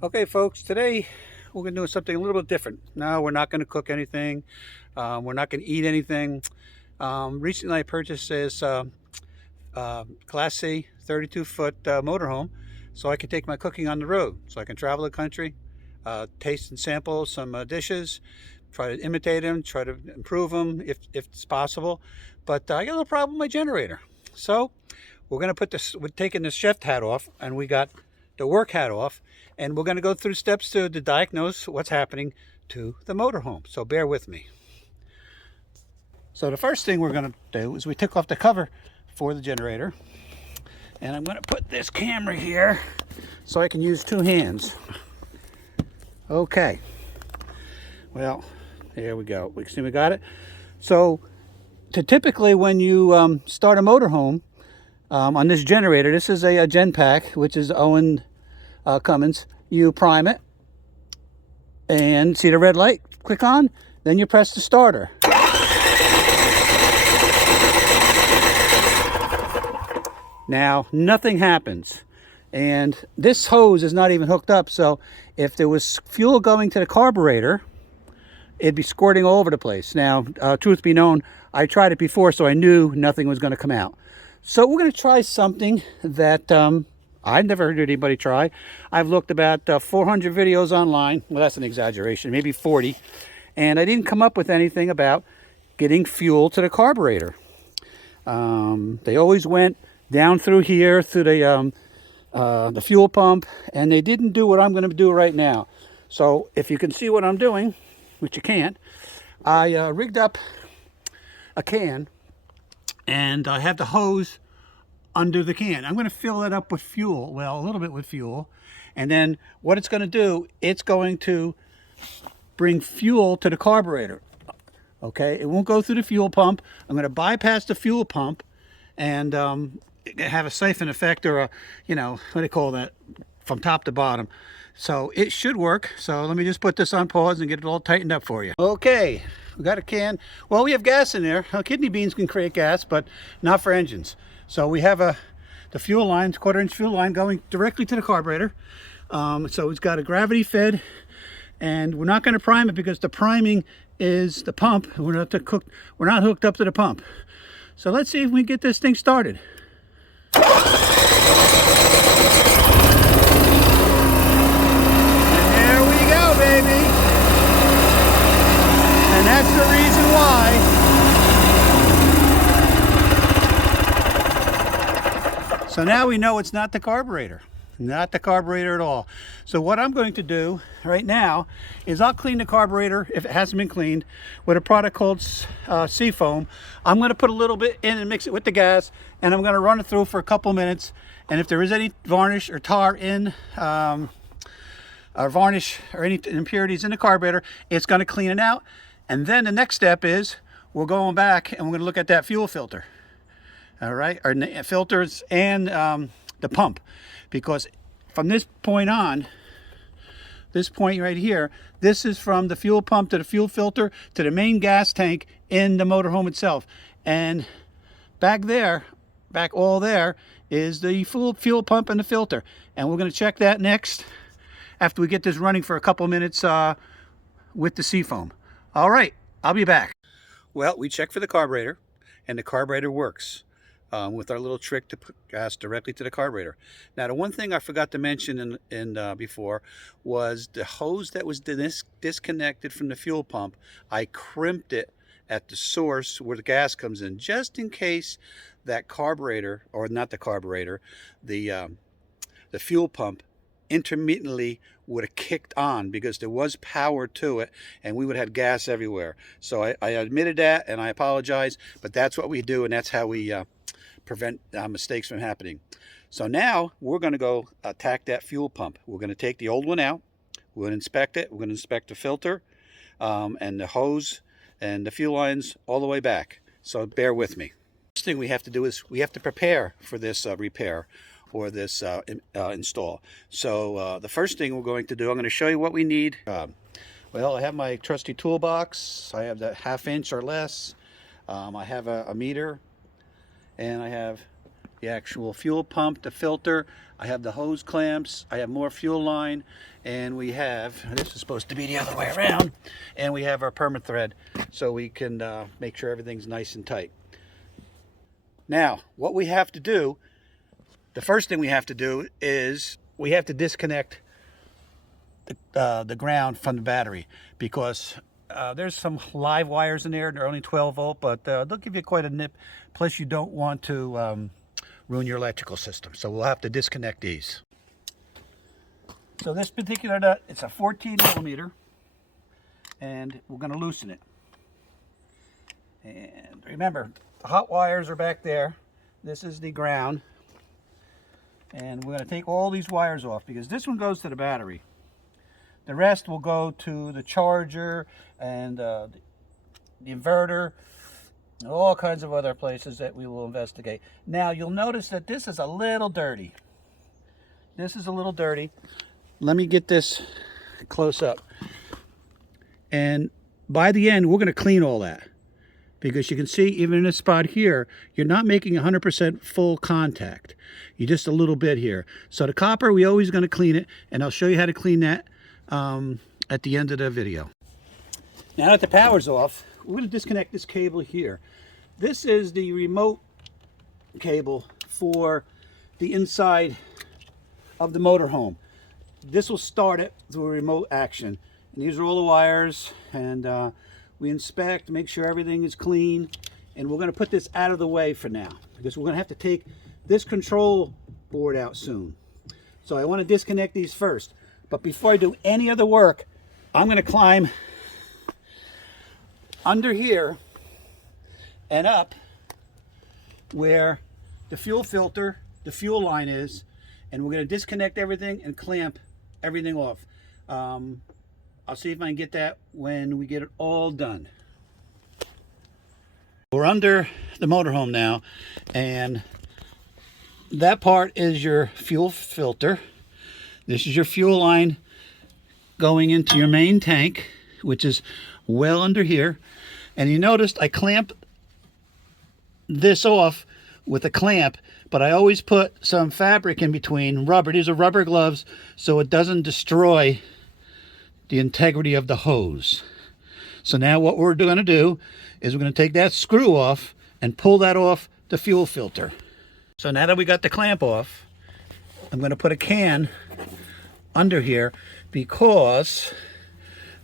Okay, folks, today we're going to do something a little bit different. No, we're not going to cook anything. We're not going to eat anything. Recently, I purchased this Class C 32-foot motorhome so I can take my cooking on the road, so I can travel the country, taste and sample some dishes, try to imitate them, try to improve them if it's possible. But I got a little problem with my generator. So we're going to we're taking the chef hat off, and we got the work hat off, and we're going to go through steps to diagnose what's happening to the motorhome. So bear with me. So the first thing we're going to do is we took off the cover for the generator, and I'm going to put this camera here so I can use two hands. Okay. Well, here we go. We see we got it. So typically when you start a motorhome on this generator, this is a gen pack, which is Onan Cummins. You prime it and see the red light, click on, then you press the starter. Now nothing happens, and this hose is not even hooked up, so if there was fuel going to the carburetor, it'd be squirting all over the place. Now truth be known, I tried it before, so I knew nothing was going to come out. So we're going to try something that I've never heard anybody try. I've looked about 400 videos online. Well, that's an exaggeration, maybe 40. And I didn't come up with anything about getting fuel to the carburetor. They always went down through here, through the fuel pump, and they didn't do what I'm going to do right now. So if you can see what I'm doing, which you can't, I rigged up a can, and I have the hose under the can. I'm going to fill it up with fuel, well, a little bit with fuel, and then what it's going to do, it's going to bring fuel to the carburetor. Okay, it won't go through the fuel pump. I'm going to bypass the fuel pump and have a siphon effect, or a, what do they call that, from top to bottom. So it should work. So let me just put this on pause and get it all tightened up for you. Okay, we got a can. Well, we have gas in there. Kidney beans can create gas, but not for engines. So we have the fuel line, 1/4-inch fuel line, going directly to the carburetor. So it's got a gravity fed, and we're not going to prime it because the priming is the pump. We're not hooked up to the pump. So let's see if we can get this thing started. And there we go, baby. And that's the reason why. So now we know it's not the carburetor. Not the carburetor at all. So what I'm going to do right now is I'll clean the carburetor, if it hasn't been cleaned, with a product called Seafoam. I'm going to put a little bit in and mix it with the gas, and I'm going to run it through for a couple minutes. And if there is any varnish or tar in, or varnish or any impurities in the carburetor, it's going to clean it out. And then the next step is we're going back and we're going to look at that fuel filter. All right, our filters and the pump, because from this point on, this point right here, this is from the fuel pump to the fuel filter to the main gas tank in the motorhome itself. And back all there is the fuel pump and the filter. And we're going to check that next after we get this running for a couple minutes with the Seafoam. All right, I'll be back. Well, we checked for the carburetor, and the carburetor works. With our little trick to put gas directly to the carburetor. Now, the one thing I forgot to mention before was the hose that was disconnected from the fuel pump. I crimped it at the source where the gas comes in, just in case that carburetor, or not the carburetor, the fuel pump intermittently would have kicked on, because there was power to it and we would have gas everywhere. So I admitted that, and I apologize, but that's what we do, and that's how we prevent mistakes from happening. So now we're going to go attack that fuel pump. We're going to take the old one out. We're going to inspect it. We're going to inspect the filter and the hose and the fuel lines all the way back. So bear with me. First thing we have to do is we have to prepare for this repair or this install. So the first thing we're going to do, I'm going to show you what we need. Well, I have my trusty toolbox. I have that 1/2 inch or less. I have a meter, and I have the actual fuel pump, the filter. I have the hose clamps. I have more fuel line. And we have, this is supposed to be the other way around, and we have our perma thread so we can make sure everything's nice and tight. Now, what we have to do, the first thing we have to do is we have to disconnect the ground from the battery, because there's some live wires in there. They're only 12 volt, but they'll give you quite a nip. Plus, you don't want to ruin your electrical system. So we'll have to disconnect these. So this particular nut, it's a 14 millimeter, and we're going to loosen it. And remember, the hot wires are back there. This is the ground. And we're going to take all these wires off, because this one goes to the battery. The rest will go to the charger and the inverter, and all kinds of other places that we will investigate. Now, you'll notice that this is a little dirty. This is a little dirty. Let me get this close up. And by the end, we're going to clean all that, because you can see even in this spot here, you're not making 100% full contact. You're just a little bit here. So the copper, we always going to clean it, and I'll show you how to clean that at the end of the video. Now that the power's off, we're going to disconnect this cable here. This is the remote cable for the inside of the motorhome. This will start it through a remote action. And these are all the wires, and we inspect, make sure everything is clean, and we're going to put this out of the way for now, because we're going to have to take this control board out soon. So I want to disconnect these first. But before I do any other work, I'm going to climb under here and up where the fuel filter, the fuel line is, and we're going to disconnect everything and clamp everything off. I'll see if I can get that when we get it all done. We're under the motorhome now, and that part is your fuel filter. This is your fuel line going into your main tank, which is well under here. And you noticed I clamped this off with a clamp, but I always put some fabric in between, rubber. These are rubber gloves, so it doesn't destroy the integrity of the hose. So now what we're going to do is we're going to take that screw off and pull that off the fuel filter. So now that we got the clamp off, I'm going to put a can under here, because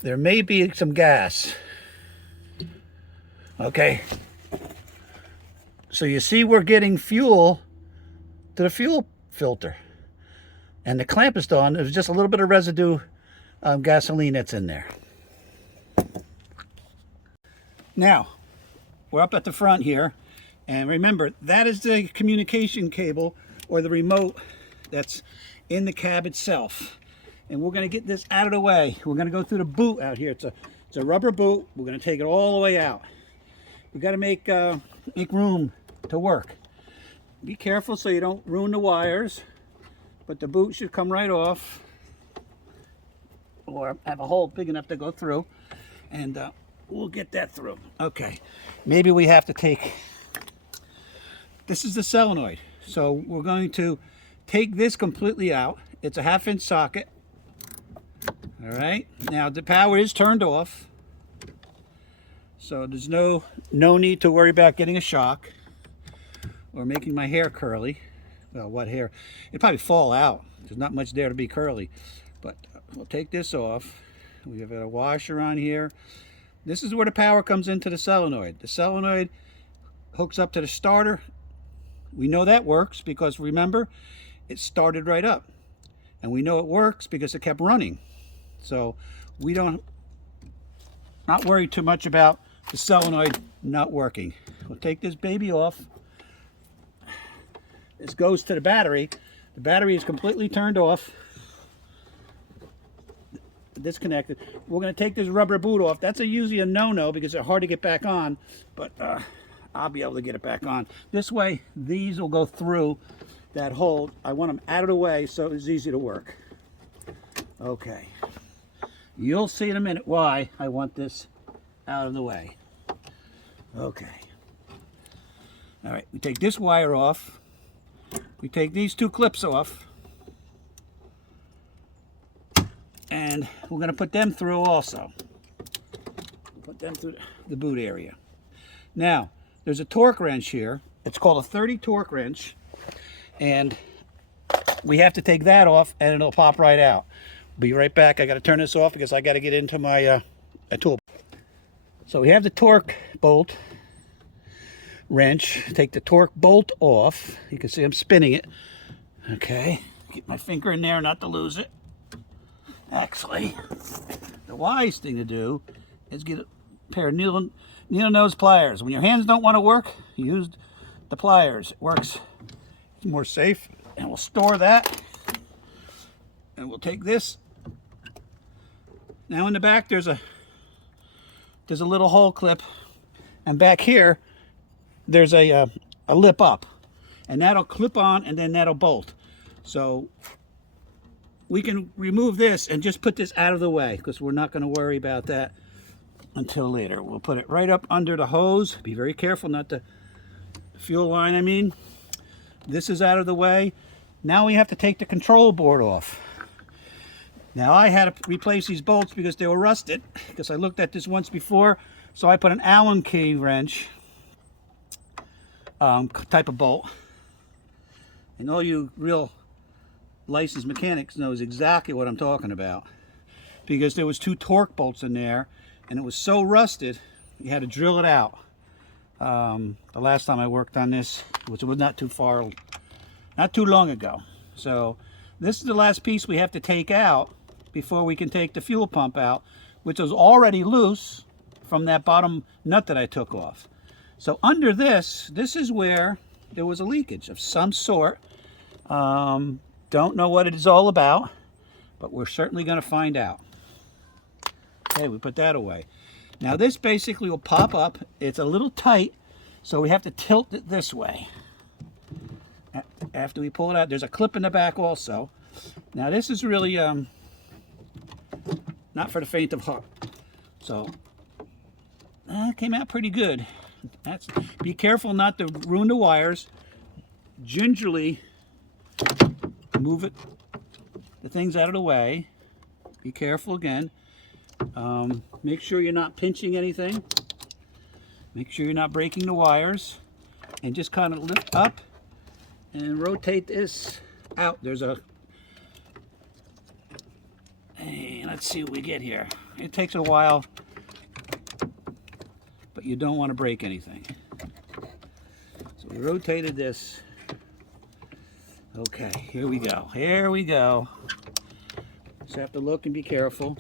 there may be some gas. Okay, so you see we're getting fuel to the fuel filter, and the clamp is on. There's just a little bit of residue gasoline that's in there. Now we're up at the front here, and remember, that is the communication cable or the remote that's in the cab itself. And we're going to get this out of the way. We're going to go through the boot out here. It's a rubber boot. We're going to take it all the way out. We got to make room to work. Be careful so you don't ruin the wires, but the boot should come right off, or have a hole big enough to go through, and we'll get that through. Okay, maybe we have to take, this is the solenoid, so we're going to take this completely out. It's a 1/2 inch socket. All right, now the power is turned off, so there's no need to worry about getting a shock or making my hair curly. Well, what hair? It'd probably fall out. There's not much there to be curly. But we'll take this off. We have a washer on here. This is where the power comes into the solenoid. The solenoid hooks up to the starter. We know that works because, remember, it started right up. And we know it works because it kept running. So we not worry too much about the solenoid not working. We'll take this baby off. This goes to the battery. The battery is completely turned off, disconnected. We're going to take this rubber boot off. That's usually a no-no because they're hard to get back on, but I'll be able to get it back on. This way, these will go through that hole. I want them out of the way so it's easy to work. Okay. You'll see in a minute why I want this out of the way. Okay. All right, we take this wire off. We take these two clips off, and we're going to put them through also. Put them through the boot area. Now, there's a torque wrench here. It's called a 30 torque wrench, and we have to take that off and it'll pop right out. Be right back. I got to turn this off because I got to get into my tool. So we have the torque bolt wrench. Take the torque bolt off. You can see I'm spinning it. Okay, get my finger in there not to lose it. Actually, the wise thing to do is get a pair of needle nose pliers. When your hands don't want to work, you use the pliers. It works. It's more safe. And we'll store that. And we'll take this. Now in the back there's a little hole clip, and back here there's a lip up, and that'll clip on and then that'll bolt. So we can remove this and just put this out of the way because we're not going to worry about that until later. We'll put it right up under the hose. Be very careful not to fuel line, I mean. This is out of the way. Now we have to take the control board off. Now I had to replace these bolts because they were rusted, because I looked at this once before. So I put an Allen key wrench type of bolt. And all you real licensed mechanics knows exactly what I'm talking about, because there was 2 torque bolts in there and it was so rusted you had to drill it out. The last time I worked on this, which was not too long ago. So this is the last piece we have to take out before we can take the fuel pump out, which was already loose from that bottom nut that I took off. So under this is where there was a leakage of some sort. Don't know what it is all about, but we're certainly going to find out. Okay, we put that away. Now this basically will pop up. It's a little tight, so we have to tilt it this way. After we pull it out, there's a clip in the back also. Now this is really not for the faint of heart. So that came out pretty good. Be careful not to ruin the wires. Gingerly move the things out of the way. Be careful again. Make sure you're not pinching anything. Make sure you're not breaking the wires. And just kind of lift up and rotate this out. There's a... Hey, let's see what we get here. It takes a while, but you don't want to break anything. So we rotated this. Okay, here we go. Here we go. Just have to look and be careful.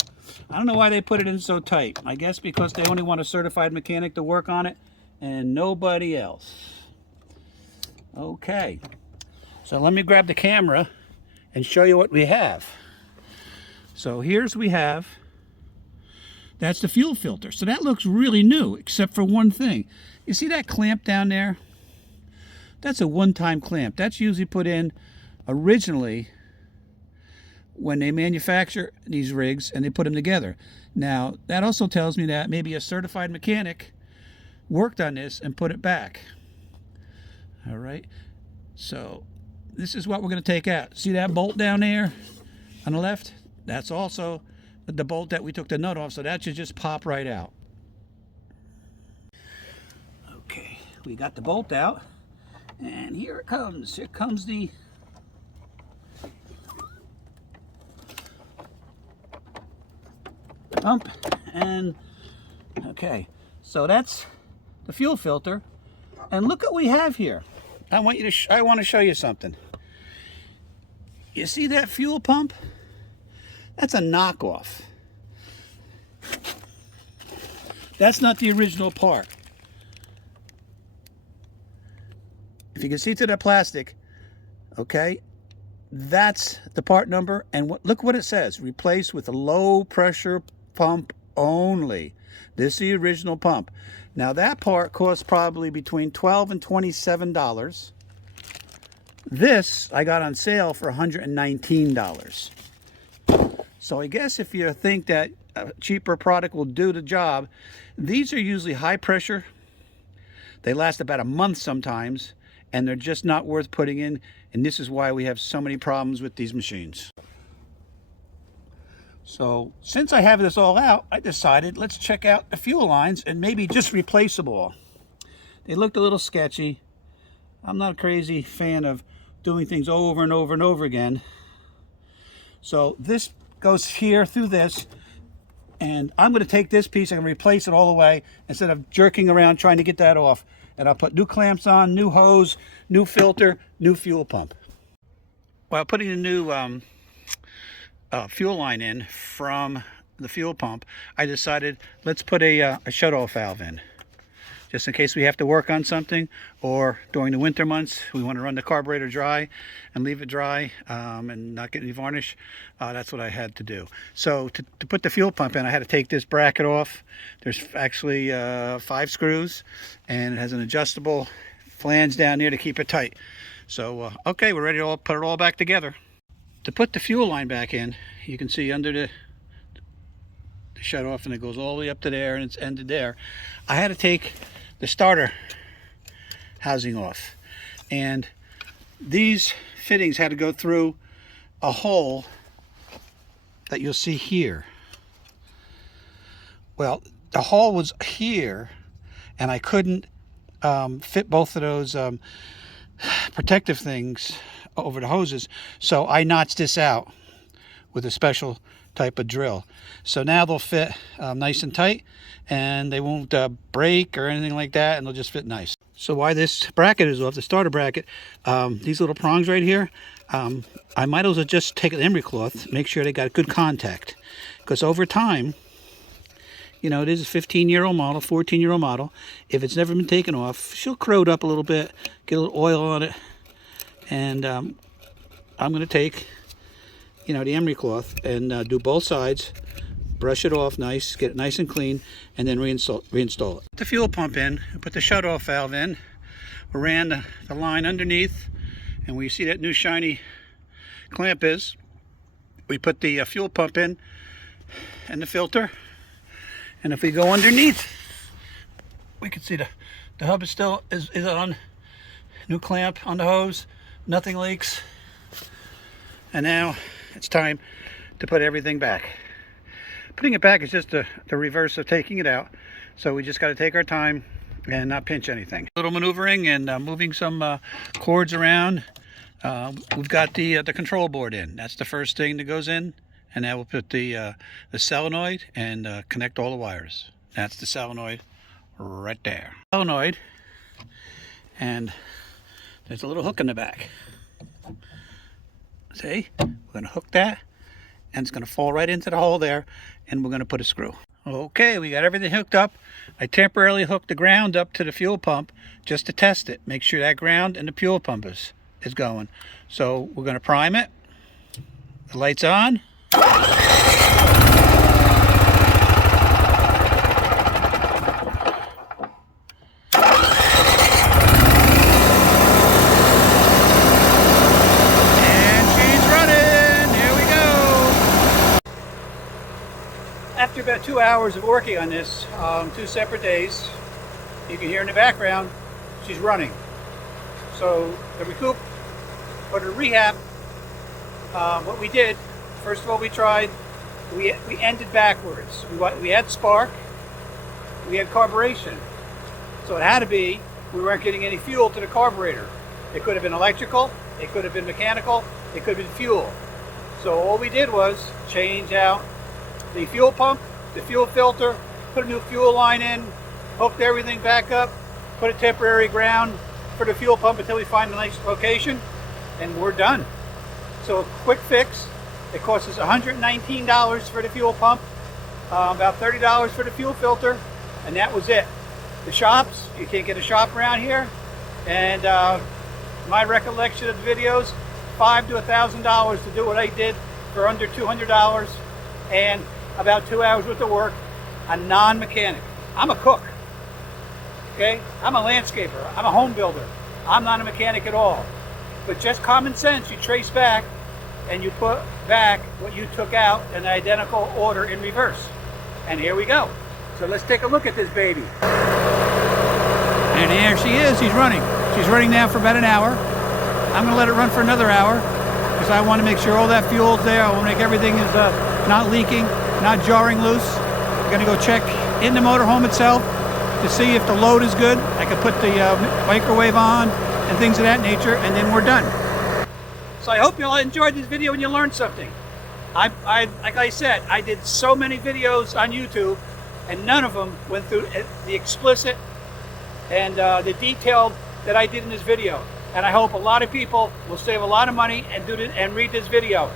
I don't know why they put it in so tight. I guess because they only want a certified mechanic to work on it and nobody else. Okay, so let me grab the camera and show you what we have. So here's we have, that's the fuel filter. So that looks really new, except for one thing. You see that clamp down there? That's a one-time clamp. That's usually put in originally when they manufacture these rigs and they put them together. Now, that also tells me that maybe a certified mechanic worked on this and put it back. All right, so this is what we're going to take out. See that bolt down there on the left? That's also the bolt that we took the nut off, so that should just pop right out. Okay, we got the bolt out, and here it comes. Here comes the pump, and okay, so that's the fuel filter, and look what we have here. I want to show you something. You see that fuel pump? That's a knockoff. That's not the original part. If you can see through that plastic, okay, that's the part number, and look what it says: replace with a low pressure pump only. This is the original pump. Now that part costs probably between $12 and $27. This I got on sale for $119. So I guess if you think that a cheaper product will do the job, these are usually high pressure. They last about a month sometimes, and they're just not worth putting in, and this is why we have so many problems with these machines. So since I have this all out, I decided let's check out the fuel lines and maybe just replace them all. They looked a little sketchy. I'm not a crazy fan of doing things over and over and over again. So this goes here through this, and I'm going to take this piece and replace it all the way instead of jerking around trying to get that off. And I'll put new clamps on, new hose, new filter, new fuel pump. While putting a new fuel line in from the fuel pump, I decided let's put a shut-off valve in, just in case we have to work on something, or during the winter months we want to run the carburetor dry and leave it dry and not get any varnish. That's what I had to do. So to put the fuel pump in, I had to take this bracket off. There's actually 5 screws, and it has an adjustable flange down there to keep it tight. So okay, we're ready to put it all back together. To put the fuel line back in, you can see under the shut off, and it goes all the way up to there, and it's ended there. I had to take the starter housing off, and these fittings had to go through a hole that you'll see here. Well, the hole was here, and I couldn't fit both of those protective things over the hoses, so I notched this out with a special type of drill. So now they'll fit nice and tight, and they won't break or anything like that, and they'll just fit nice. So why this bracket is off, the starter bracket, these little prongs right here, I might as well just take an emery cloth, make sure they got good contact, because over time, you know, it is a 15-year-old model, 14-year-old model. If it's never been taken off, she'll corrode up a little bit, get a little oil on it, and I'm going to take, you know, the emery cloth and do both sides, brush it off nice, get it nice and clean, and then reinstall it. Put the fuel pump in, put the shut-off valve in, we ran the line underneath, and where you see that new shiny clamp is, we put the fuel pump in and the filter, and if we go underneath, we can see the hub is still is on, new clamp on the hose, nothing leaks, and now it's time to put everything back. Putting it back is just the reverse of taking it out, so we just got to take our time and not pinch anything. A little maneuvering and moving some cords around. We've got the control board in. That's the first thing that goes in, and now we'll put the solenoid and connect all the wires. That's the solenoid right there. Solenoid, and there's a little hook in the back. See, we're going to hook that, and it's going to fall right into the hole there, and we're going to put a screw. Okay, we got everything hooked up. I temporarily hooked the ground up to the fuel pump just to test it, make sure that ground and the fuel pump is going. So we're going to prime it. The light's on. After about 2 hours of working on this, 2 separate days, you can hear in the background, she's running. So the recoup, or the rehab, what we did, first of all we ended backwards. We had spark, we had carburation. So it had to be, we weren't getting any fuel to the carburetor. It could have been electrical, it could have been mechanical, it could have been fuel. So all we did was change out the fuel pump, the fuel filter, put a new fuel line in, hooked everything back up, put a temporary ground for the fuel pump until we find a nice location, and we're done. So a quick fix. It costs us $119 for the fuel pump, about $30 for the fuel filter, and that was it. The shops, you can't get a shop around here, and my recollection of the videos, $5,000 to $1,000 to do what I did for under $200, and about 2 hours worth of work. A non-mechanic. I'm a cook, okay? I'm a landscaper, I'm a home builder. I'm not a mechanic at all. But just common sense, you trace back and you put back what you took out in the identical order in reverse. And here we go. So let's take a look at this baby. And there she is, she's running. She's running now for about an hour. I'm gonna let it run for another hour because I want to make sure all that fuel's there. I want to make everything is not leaking, not jarring loose. I'm gonna go check in the motorhome itself to see if the load is good. I can put the microwave on and things of that nature, and then we're done. So I hope you all enjoyed this video and you learned something. Like I said, I did so many videos on YouTube, and none of them went through the explicit and the detailed that I did in this video. And I hope a lot of people will save a lot of money and do this and read this video.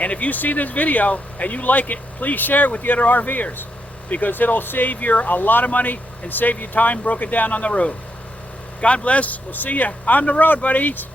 And if you see this video and you like it, please share it with the other RVers, because it'll save you a lot of money and save you time broken down on the road. God bless. We'll see you on the road, buddies.